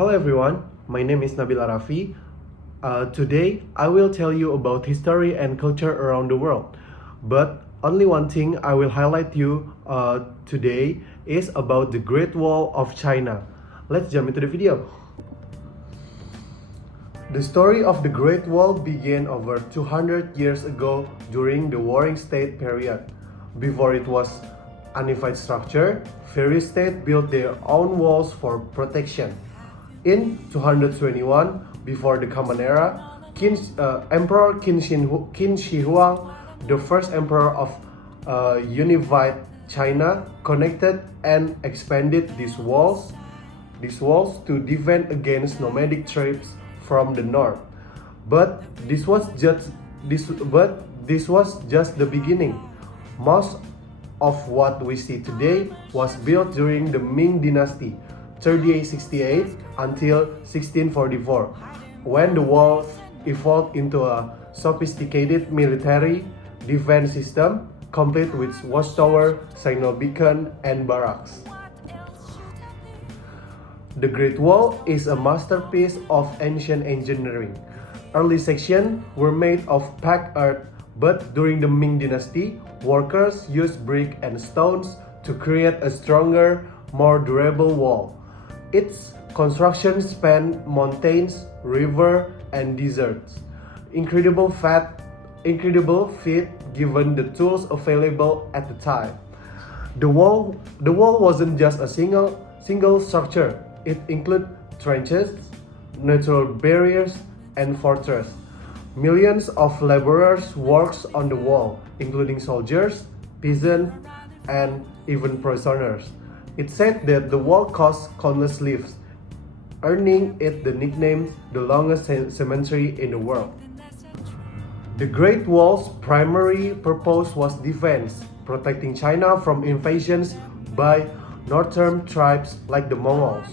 Hello everyone, my name is Nabila Rafi. Today I will tell you about history and culture around the world. But only one thing I will highlight you today is about the Great Wall of China. Let's jump into the video. The story of the Great Wall began over 200 years ago during the Warring State period. Before it was unified structure, various states built their own walls for protection. In 221, before the Common Era, Emperor Qin Shi Huang, the first emperor of unified China, connected and expanded these walls to defend against nomadic tribes from the north. But this was just the beginning. Most of what we see today was built during the Ming Dynasty, 3868 until 1644, when the walls evolved into a sophisticated military defense system, complete with watchtower, signal beacon, and barracks. The Great Wall is a masterpiece of ancient engineering. Early sections were made of packed earth, but during the Ming Dynasty, workers used brick and stones to create a stronger, more durable wall. Its construction spanned mountains, rivers, and deserts. Incredible feat given the tools available at the time. The wall wasn't just a single structure. It included trenches, natural barriers, and fortresses. Millions of laborers worked on the wall, including soldiers, peasants, and even prisoners. It's said that the wall cost countless lives, earning it the nickname the longest cemetery in the world. The Great Wall's primary purpose was defense, protecting China from invasions by northern tribes like the Mongols.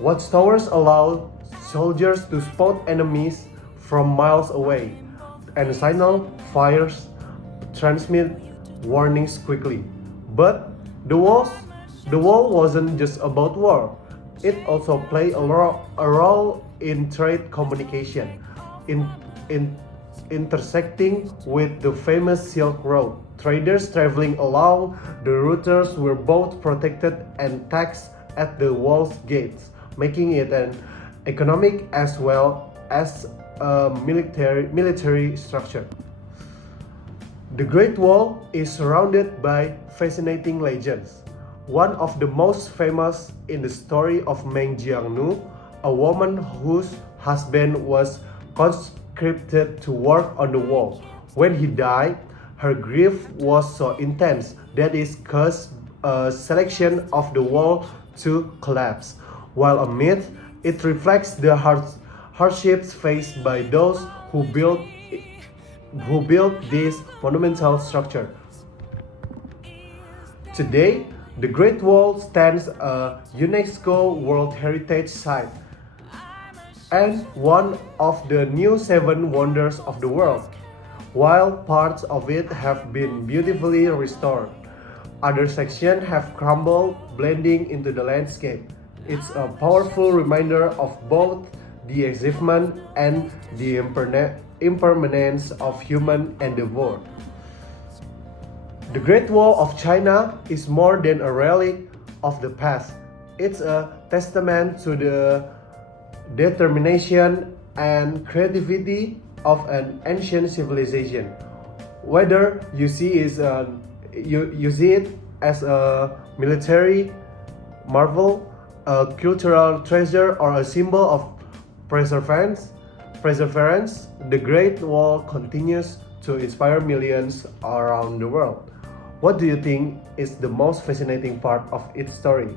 Watchtowers allowed soldiers to spot enemies from miles away, and signal fires transmit warnings quickly. But the wall wasn't just about war. It also played a role in trade communication, intersecting with the famous Silk Road. Traders traveling along the routes were both protected and taxed at the wall's gates, making it an economic as well as a military structure. The Great Wall is surrounded by fascinating legends. One of the most famous is the story of Meng Jiannu, a woman whose husband was conscripted to work on the wall. When he died, her grief was so intense that it caused a section of the wall to collapse. While a myth, it reflects the hardships faced by those who built this monumental structure. Today, the Great Wall stands a UNESCO World Heritage Site and one of the new 7 wonders of the world. While parts of it have been beautifully restored, other sections have crumbled, blending into the landscape. It's a powerful reminder of both the achievement and the impermanence of human endeavor. The Great Wall of China is more than a relic of the past. It's a testament to the determination and creativity of an ancient civilization. Whether you see it as a military marvel, a cultural treasure, or a symbol of perseverance, the Great Wall continues to inspire millions around the world. What do you think is the most fascinating part of its story?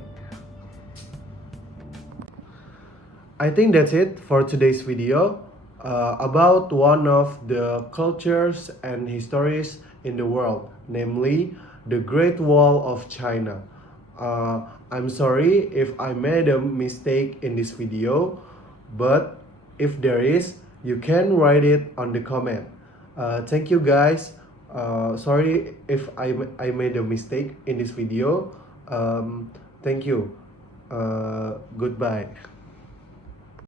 I think that's it for today's video about one of the cultures and histories in the world, namely the Great Wall of China. I'm sorry if I made a mistake in this video, but if there is, you can write it on the comment. Thank you guys. Sorry if I made a mistake in this video. Thank you. Goodbye.